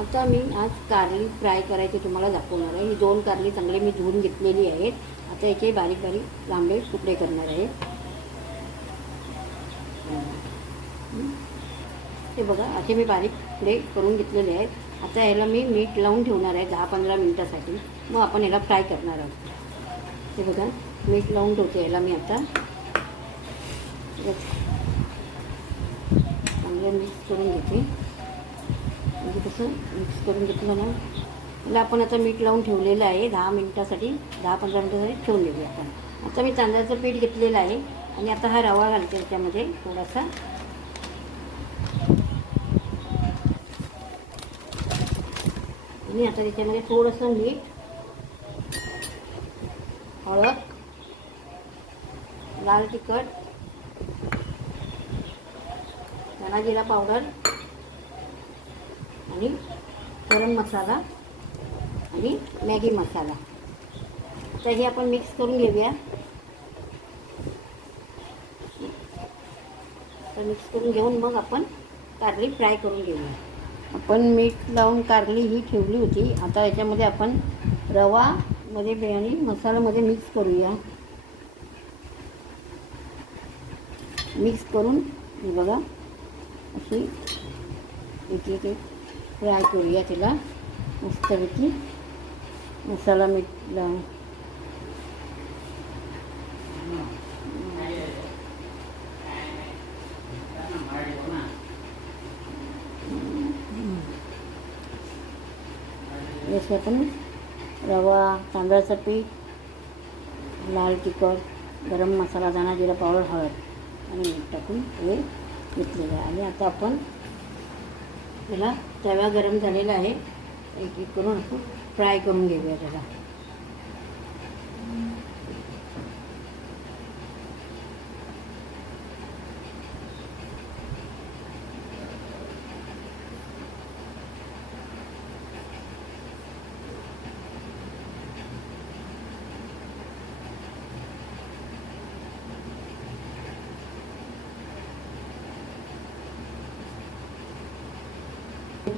आता मी आज कारली फ्राय करायची तुम्हाला दाखवणार आहे। ही 2 कारली चांगली मी धुवून घेतलेली आहेत। आता याचे बारीक बारीक लांबे तुकडे करणार आहे। हे बघा, असे मी बारीक तुकडे करून घेतलेले आहेत। आता याला मी मीठ लावून ठेवणार आहे 10-15 मिनिटासाठी। मग आपण याला फ्राय करणार आहोत। हे बघा, मीठ लावून ठेवते याला मी आता। चांगलं मिक्स करून घेते। म्हणजे कसं मिक्स करून घेतलं ना, त्याला आपण आता मीठ लावून ठेवलेलं आहे 10 मिनिटासाठी, 10-15 मिनिटासाठी ठेवून देऊया आपण। आता मी तांदळाचं पीठ घेतलेलं आहे आणि आता हा रवा घालते त्याच्यामध्ये थोडासा। आणि आता त्याच्यामध्ये थोडंसं मीठ, हळद, लाल तिखट, धना जिरा पावडर आणि गरम मसाला आणि मॅगी मसाला। आता हे आपण मिक्स करून घेऊया। तर मिक्स करून घेऊन मग आपण कारली फ्राय करून घेऊया। आपण मीठ लावून कारली ही ठेवली होती। आता याच्यामध्ये आपण रवा मध्ये आणि मसाल्यामध्ये मिक्स करूया। मिक्स करून हे बघा अशी एक फ्राय करूया तिला मस्तपैकी मसाला मीठ लावून। जसे आपण रवा, तांदळाचं पीठ, लाल तिखट, गरम मसाला, धना जिरा पावडर, हळद आणि मीठ टाकून हे घेतलेलं आहे। आणि आता आपण त्याला तवा गरम झालेला आहे, एक एक करून आपण फ्राय करून घेऊया त्याला।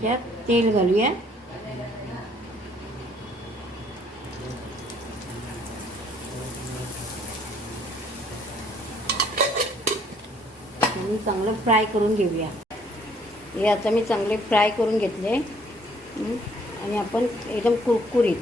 त्यात तेल घालूया। आणि चांगलं फ्राय करून घेऊया। हे आता मी चांगले फ्राय करून घेतले आणि आपण एकदम कुरकुरीत